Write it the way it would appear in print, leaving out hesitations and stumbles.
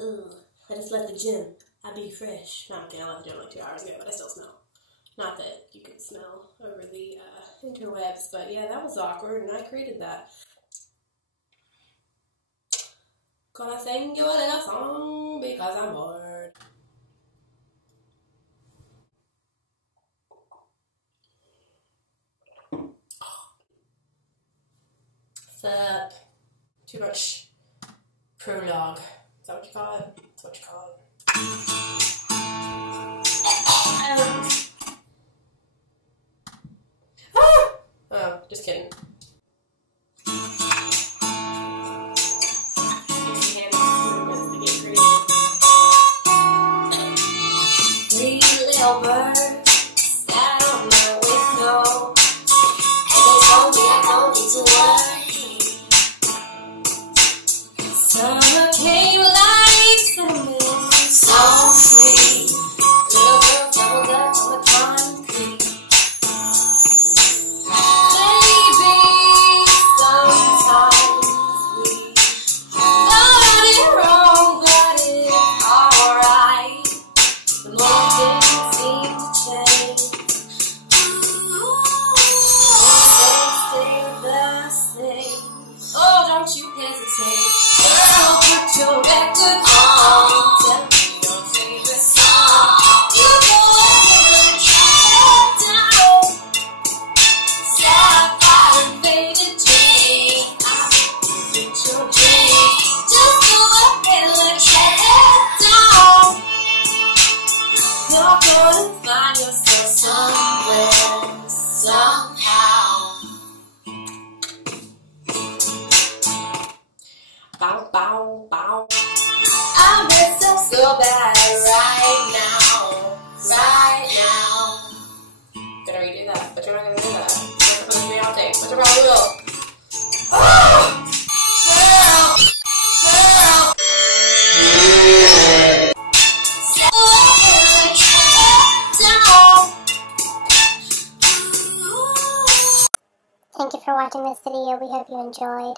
Ugh. I just left the gym. I'd be fresh. No, okay, I left the gym like 2 hours ago, but I still smell. Not that you can smell over the interwebs, but yeah, that was awkward, and I created that. Gonna sing you a little song because I'm bored. Sup? Too much prologue. Is that what you call it? That's what you call it. Oh, just kidding. Three little birds sat on my window, and they told me I don't need to worry. Summer came like cinnamon, so sweet. Little girl doubled up on the concrete. Baby, sometimes we got it wrong, but it's alright. The more things seem to change, they stay the same. Oh, don't you hesitate. Girl, put your record on. Tell me your favorite song. You go ahead and try it down. Sapphire and faded dream. I hope you get your dream. Just go ahead and try it down. You're gonna find yourself somewhere, somehow. Bow, bow, bow. I miss you so bad right now, right now. Gonna redo that, but you're not gonna do that. You're not gonna be outtake. What's your problem? Oh! Girl! Girl! Thank you for watching this video. We hope you enjoyed.